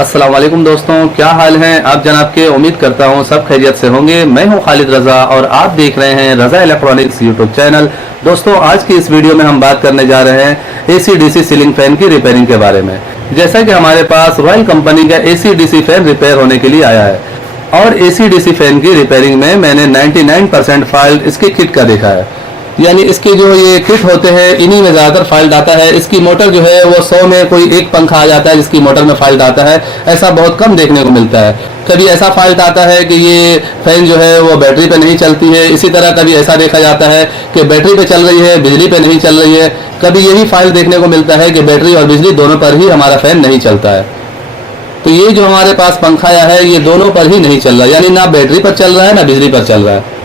अस्सलाम वालेकुम दोस्तों, क्या हाल है आप जनाब के। उम्मीद करता हूँ सब खैरियत से होंगे। मैं हूँ खालिद रजा और आप देख रहे हैं रजा इलेक्ट्रॉनिक्स यूट्यूब चैनल। दोस्तों आज की इस वीडियो में हम बात करने जा रहे हैं एसी डीसी सीलिंग फैन की रिपेयरिंग के बारे में। जैसा कि हमारे पास रॉयल कंपनी का एसी डीसी फैन रिपेयर होने के लिए आया है और एसी डीसी फैन की रिपेयरिंग में मैंने 99% फॉल्ट इसके किट का देखा है। यानी इसके जो ये किट होते हैं इन्हीं में ज़्यादातर फॉल्ट आता है। इसकी मोटर जो है वो 100 में कोई एक पंखा आ जाता है जिसकी मोटर में फॉल्ट आता है, ऐसा बहुत कम देखने को मिलता है। कभी ऐसा फॉल्ट आता है कि ये फैन जो है वो बैटरी पे नहीं चलती है। इसी तरह कभी ऐसा देखा जाता है कि बैटरी पे चल रही है, बिजली पे नहीं चल रही है। कभी यही फॉल्ट देखने को मिलता है कि बैटरी और बिजली दोनों पर ही हमारा फैन नहीं चलता है। तो ये जो हमारे पास पंखा आया है ये दोनों पर ही नहीं चल रहा, यानी ना बैटरी पर चल रहा है ना बिजली पर चल रहा है।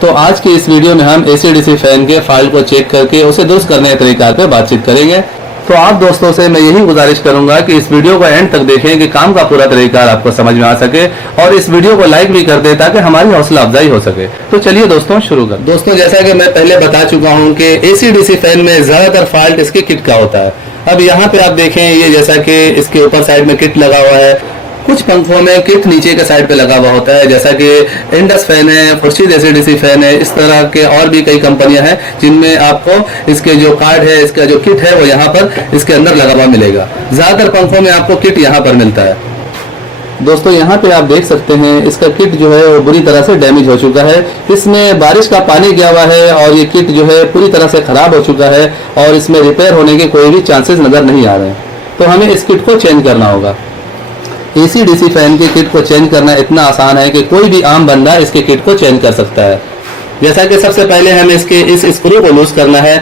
तो आज की इस वीडियो में हम एसी डीसी फैन के फॉल्ट को चेक करके उसे दुरुस्त करने के तरीका पे बातचीत करेंगे। तो आप दोस्तों से मैं यही गुजारिश करूंगा कि इस वीडियो को एंड तक देखें कि काम का पूरा तरीका आपको समझ में आ सके और इस वीडियो को लाइक भी कर दें ताकि हमारी हौसला अफजाई हो सके। तो चलिए दोस्तों शुरू कर। दोस्तों जैसा कि मैं पहले बता चुका हूँ कि एसी डीसी फैन में ज्यादातर फॉल्ट इसके किट का होता है। अब यहाँ पे आप देखें ये जैसा कि इसके ऊपर साइड में किट लगा हुआ है। कुछ पंखों में किट नीचे के साइड पे लगा हुआ होता है, जैसा कि इंडस फैन है, खुर्शीद एसी डीसी फैन है। इस तरह के और भी कई कंपनियां हैं जिनमें आपको इसके जो कार्ड है, इसका जो किट है वो यहाँ पर इसके अंदर लगा हुआ मिलेगा। ज्यादातर पंखों में आपको किट यहाँ पर मिलता है। दोस्तों यहाँ पे आप देख सकते हैं इसका किट जो है वो बुरी तरह से डैमेज हो चुका है। इसमें बारिश का पानी गया हुआ है और ये किट जो है पूरी तरह से खराब हो चुका है और इसमें रिपेयर होने के कोई भी चांसेस नजर नहीं आ रहे हैं। तो हमें इस किट को चेंज करना होगा। एसी डीसी फैन के किट को चेंज करना इतना आसान है कि कोई भी आम बंदा इसके किट को चेंज कर सकता है। जैसा कि सबसे पहले हमें इसके इस स्क्रू को लूज करना है।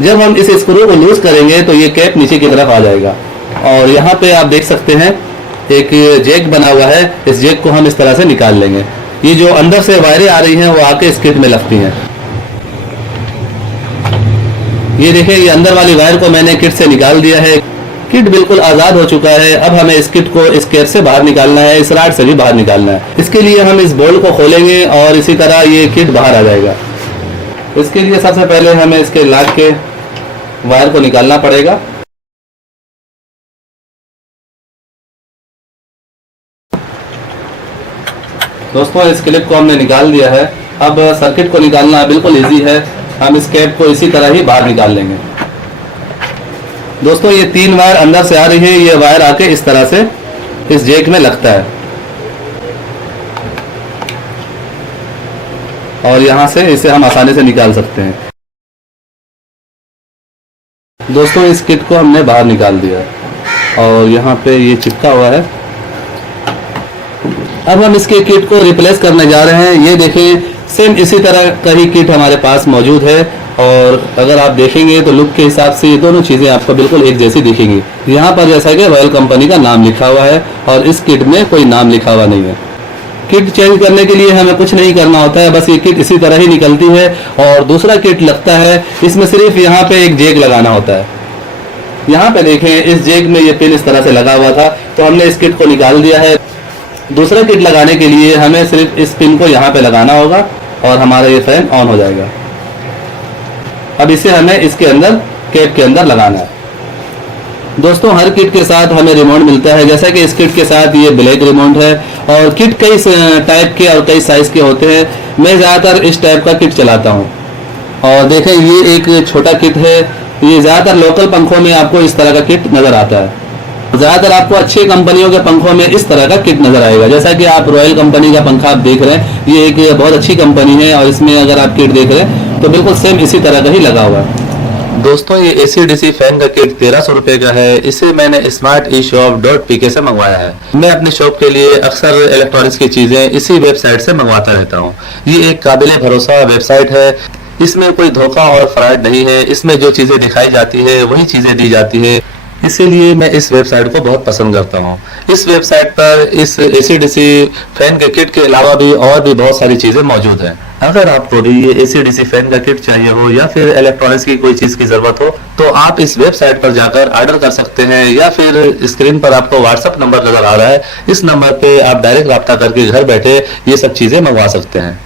जब हम इस स्क्रू को लूज करेंगे तो ये कैप नीचे की तरफ आ जाएगा और यहाँ पे आप देख सकते हैं एक जैक बना हुआ है। इस जैक को हम इस तरह से निकाल लेंगे। ये जो अंदर से वायरें आ रही हैं वो आके इस किट में लगती हैं। ये देखिए ये अंदर वाली वायर को मैंने किट से निकाल दिया है। किट बिल्कुल आज़ाद हो चुका है। अब हमें इस किट को इस कैप से बाहर निकालना है, इस राड से भी बाहर निकालना है। इसके लिए हम इस बोल्ट को खोलेंगे और इसी तरह ये किट बाहर आ जाएगा। इसके लिए सबसे पहले हमें इसके लॉक के वायर को निकालना पड़ेगा। दोस्तों इस क्लिप को हमने निकाल दिया है। अब सर्किट को निकालना बिल्कुल ईजी है। हम इस कैप को इसी तरह ही बाहर निकाल लेंगे। दोस्तों ये 3 वायर अंदर से आ रही है। ये वायर आके इस तरह से इस जैक में लगता है और यहां से इसे हम आसानी से निकाल सकते हैं। दोस्तों इस किट को हमने बाहर निकाल दिया और यहाँ पे ये चिपका हुआ है। अब हम इसके किट को रिप्लेस करने जा रहे हैं। ये देखें सेम इसी तरह का ही किट हमारे पास मौजूद है और अगर आप देखेंगे तो लुक के हिसाब से ये दोनों चीज़ें आपको बिल्कुल एक जैसी दिखेंगी। यहाँ पर जैसा कि रॉयल कंपनी का नाम लिखा हुआ है और इस किट में कोई नाम लिखा हुआ नहीं है। किट चेंज करने के लिए हमें कुछ नहीं करना होता है, बस ये किट इसी तरह ही निकलती है और दूसरा किट लगता है। इसमें सिर्फ यहाँ पे एक जैक लगाना होता है। यहाँ पे देखें इस जैक में ये पिन इस तरह से लगा हुआ था तो हमने इस किट को निकाल दिया है। दूसरा किट लगाने के लिए हमें सिर्फ इस पिन को यहाँ पे लगाना होगा और हमारा ये फैन ऑन हो जाएगा। अब इसे हमें इसके अंदर कैप के अंदर लगाना है। दोस्तों हर किट के साथ हमें रिमोट मिलता है। जैसा कि इस किट के साथ ये ब्लैक रिमोट है और किट कई टाइप के और कई साइज के होते हैं। मैं ज़्यादातर इस टाइप का किट चलाता हूँ और देखें ये एक छोटा किट है। ये ज़्यादातर लोकल पंखों में आपको इस तरह का किट नज़र आता है। ज़्यादातर आपको अच्छी कंपनियों के पंखों में इस तरह का किट नजर आएगा। जैसा कि आप रॉयल कंपनी का पंखा आप देख रहे हैं, ये एक बहुत अच्छी कंपनी है और इसमें अगर आप किट देख रहे हैं तो बिल्कुल सेम इसी तरह का ही लगा हुआ है। दोस्तों ये एसी डीसी फैन का किट 1300 रुपए का है। इसे मैंने smarteshop.pk से मंगवाया है। मैं अपनी शॉप के लिए अक्सर इलेक्ट्रॉनिक्स की चीजें इसी वेबसाइट से मंगवाता रहता हूँ। ये एक काबिल भरोसा वेबसाइट है। इसमें कोई धोखा और फ्रॉड नहीं है। इसमें जो चीजें दिखाई जाती है वही चीजें दी जाती है। इसीलिए मैं इस वेबसाइट को बहुत पसंद करता हूँ। इस वेबसाइट पर इस एसी डीसी फैन के किट के अलावा भी और भी बहुत सारी चीजें मौजूद हैं। अगर आपको भी ये एसी डीसी फैन का किट चाहिए हो या फिर इलेक्ट्रॉनिक्स की कोई चीज की जरूरत हो तो आप इस वेबसाइट पर जाकर ऑर्डर कर सकते हैं या फिर स्क्रीन पर आपको व्हाट्सएप नंबर नजर आ रहा है, इस नंबर पे आप डायरेक्ट रब्ता करके घर बैठे ये सब चीजें मंगवा सकते हैं।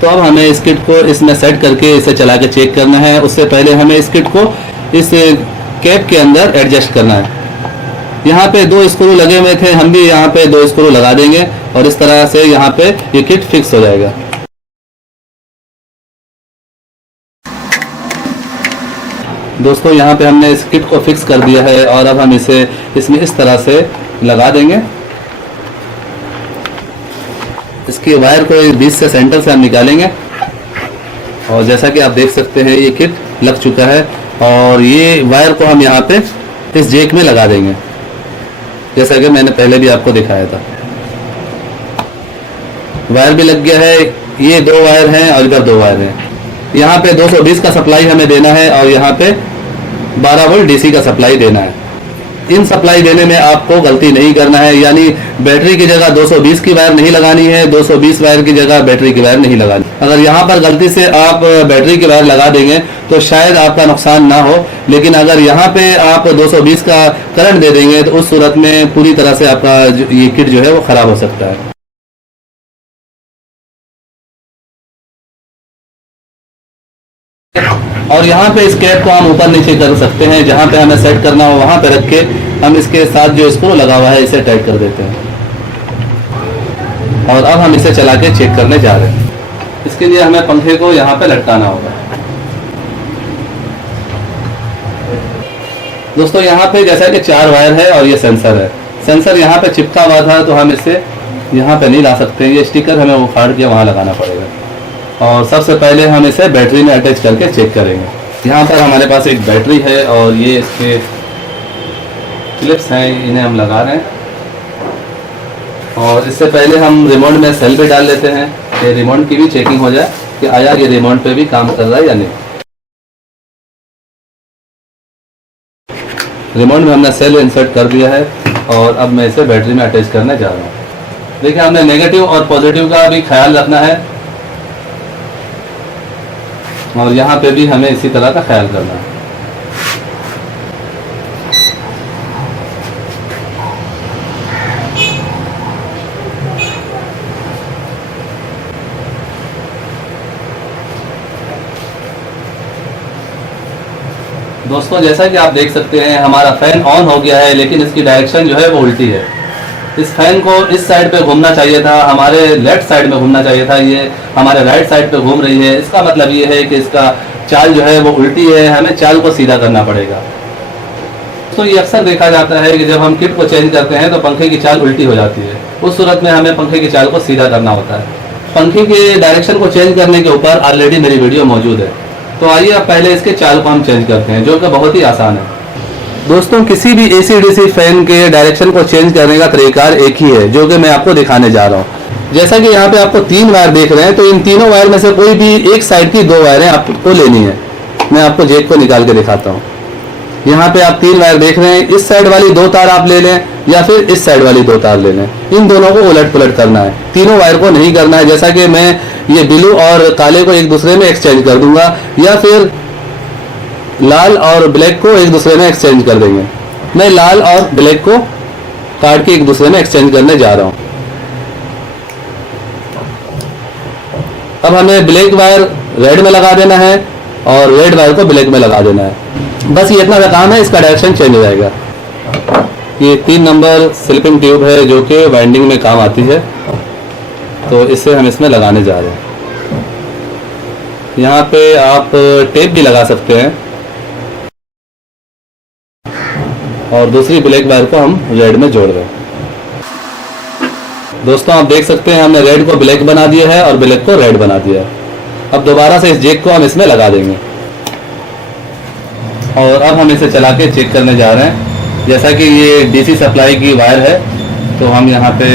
तो अब हमें इस किट को इसमें सेट करके इसे चला के चेक करना है। उससे पहले हमें इस किट को इस कैप के अंदर एडजस्ट करना है। यहाँ पे 2 स्क्रू लगे हुए थे, हम भी यहाँ पे 2 स्क्रू लगा देंगे और इस तरह से यहाँ पे ये किट फिक्स हो जाएगा। दोस्तों यहाँ पे हमने इस किट को फिक्स कर दिया है और अब हम इसे इसमें इस तरह से लगा देंगे। इसकी वायर को बीच से सेंटर से हम निकालेंगे और जैसा कि आप देख सकते हैं ये किट लग चुका है और ये वायर को हम यहाँ पे इस जैक में लगा देंगे, जैसा कि मैंने पहले भी आपको दिखाया था। वायर भी लग गया है, ये 2 वायर हैं और इधर 2 वायर हैं। यहाँ पे 220 का सप्लाई हमें देना है और यहाँ पे 12 वोल्ट डीसी का सप्लाई देना है। इन सप्लाई देने में आपको गलती नहीं करना है, यानी बैटरी की जगह 220 की वायर नहीं लगानी है, 220 वायर की जगह बैटरी की वायर नहीं लगानी। अगर यहाँ पर गलती से आप बैटरी की वायर लगा देंगे तो शायद आपका नुकसान ना हो, लेकिन अगर यहाँ पे आप 220 का करंट दे देंगे तो उस सूरत में पूरी तरह से आपका ये किट जो है वो खराब हो सकता है। और यहाँ पे इस कैप को हम ऊपर नीचे कर सकते हैं, जहाँ पे हमें सेट करना हो वहाँ पे रख के हम इसके साथ जो स्क्रू लगा हुआ है इसे टाइट कर देते हैं। और अब हम इसे चला के चेक करने जा रहे हैं। इसके लिए हमें पंखे को यहाँ पे लटकाना होगा। दोस्तों यहाँ पे जैसा कि 4 वायर है और ये सेंसर है। सेंसर यहाँ पे चिपका हुआ था तो हम इसे यहाँ पे नहीं ला सकते, ये स्टिकर हमें उखाड़ के वहाँ लगाना पड़ेगा। और सबसे पहले हम इसे बैटरी में अटैच करके चेक करेंगे। यहाँ पर हमारे पास एक बैटरी है और ये इसके क्लिप्स हैं, इन्हें हम लगा रहे हैं। और इससे पहले हम रिमोट में सेल भी डाल लेते हैं, ये रिमोट की भी चेकिंग हो जाए कि आया ये रिमोट पे भी काम कर रहा है या नहीं। रिमोट में हमने सेल इंसर्ट कर दिया है और अब मैं इसे बैटरी में अटैच करने जा रहा हूँ। देखिए हमने नेगेटिव और पॉजिटिव का भी ख्याल रखना है और यहाँ पे भी हमें इसी तरह का ख्याल करना है। दोस्तों जैसा कि आप देख सकते हैं हमारा फैन ऑन हो गया है, लेकिन इसकी डायरेक्शन जो है वो उल्टी है। इस फैन को इस साइड पे घूमना चाहिए था, हमारे लेफ्ट साइड में घूमना चाहिए था, ये हमारे राइट साइड पे घूम रही है। इसका मतलब ये है कि इसका चाल जो है वो उल्टी है, हमें चाल को सीधा करना पड़ेगा। तो ये अक्सर देखा जाता है कि जब हम किट को चेंज करते हैं तो पंखे की चाल उल्टी हो जाती है, उस सूरत में हमें पंखे की चाल को सीधा करना होता है। पंखे के डायरेक्शन को चेंज करने के ऊपर ऑलरेडी मेरी वीडियो मौजूद है, तो आइए अब पहले इसके चाल को हम चेंज करते हैं, जो कि बहुत ही आसान है। दोस्तों किसी भी एसी डीसी फैन के डायरेक्शन को चेंज करने का तरीका एक ही है, जो कि मैं आपको दिखाने जा रहा हूँ। जैसा कि यहाँ पे आपको 3 वायर देख रहे हैं, तो इन तीनों वायर में से कोई भी एक साइड की 2 वायरें आपको लेनी है। मैं आपको जेक को निकाल के दिखाता हूँ। यहाँ पे आप 3 वायर देख रहे हैं, इस साइड वाली 2 तार आप ले लें या फिर इस साइड वाली 2 तार ले लें। इन दोनों को उलट पुलट करना है, तीनों वायर को नहीं करना है। जैसा कि मैं ये ब्लू और काले को एक दूसरे में एक्सचेंज कर दूंगा या फिर लाल और ब्लैक को एक दूसरे में एक्सचेंज कर देंगे। मैं लाल और ब्लैक को काट के एक दूसरे में एक्सचेंज करने जा रहा हूं। अब हमें ब्लैक वायर रेड में लगा देना है और रेड वायर को ब्लैक में लगा देना है। बस ये इतना सा काम है, इसका डायरेक्शन चेंज हो जाएगा। ये 3 नंबर स्लिपिंग ट्यूब है जो कि वाइंडिंग में काम आती है, तो इसे हम इसमें लगाने जा रहे हैं। यहाँ पे आप टेप भी लगा सकते हैं और दूसरी ब्लैक वायर को हम रेड में जोड़ रहे हैं। दोस्तों आप देख सकते हैं हमने रेड को ब्लैक बना दिया है और ब्लैक को रेड बना दिया है। अब दोबारा से इस जैक को हम इसमें लगा देंगे और अब हम इसे चला के चेक करने जा रहे हैं। जैसा कि ये डीसी सप्लाई की वायर है, तो हम यहाँ पे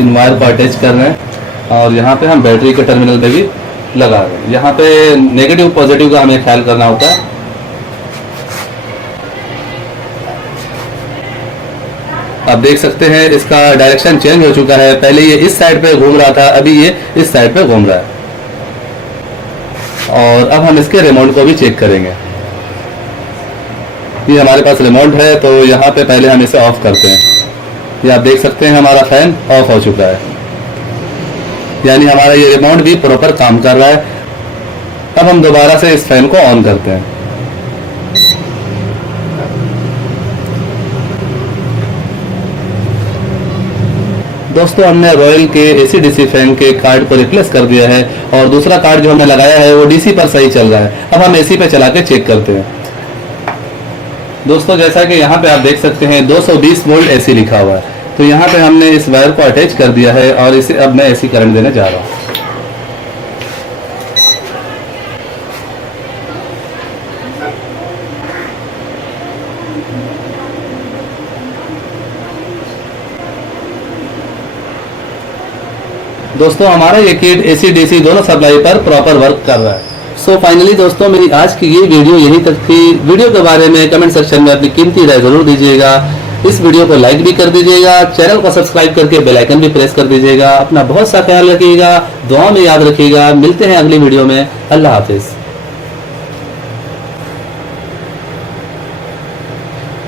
इन वायर को अटैच कर रहे हैं और यहाँ पे हम बैटरी के टर्मिनल पे भी लगा रहे हैं। यहाँ पे नेगेटिव पॉजिटिव का हमें ख्याल करना होता है। आप देख सकते हैं इसका डायरेक्शन चेंज हो चुका है, पहले ये इस साइड पे घूम रहा था, अभी ये इस साइड पे घूम रहा है। और अब हम इसके रिमोट को भी चेक करेंगे। ये हमारे पास रिमोट है, तो यहाँ पे पहले हम इसे ऑफ करते हैं। ये आप देख सकते हैं हमारा फैन ऑफ हो चुका है, यानी हमारा ये रिमोट भी प्रॉपर काम कर रहा है। अब हम दोबारा से इस फैन को ऑन करते हैं। दोस्तों हमने रॉयल के एसी डीसी फैन के कार्ड को रिप्लेस कर दिया है और दूसरा कार्ड जो हमने लगाया है वो डीसी पर सही चल रहा है। अब हम एसी पे चला के चेक करते हैं। दोस्तों जैसा कि यहाँ पे आप देख सकते हैं 220 वोल्ट एसी लिखा हुआ है, तो यहाँ पे हमने इस वायर को अटैच कर दिया है और इसे अब मैं एसी करंट देने जा रहा हूँ। दोस्तों हमारा ये किट एसी डीसी दोनों सप्लाई पर प्रॉपर वर्क कर रहा है। सो फाइनली दोस्तों मेरी आज की ये वीडियो यहीं तक थी। वीडियो के बारे में कमेंट सेक्शन में अपनी कीमती राय जरूर दीजिएगा। इस वीडियो को लाइक भी कर दीजिएगा, चैनल को सब्सक्राइब करके बेल आइकन भी प्रेस कर दीजिएगा। अपना बहुत सा ख्याल रखिएगा, दुआ में याद रखिएगा। मिलते हैं अगली वीडियो में। अल्लाह हाफिज।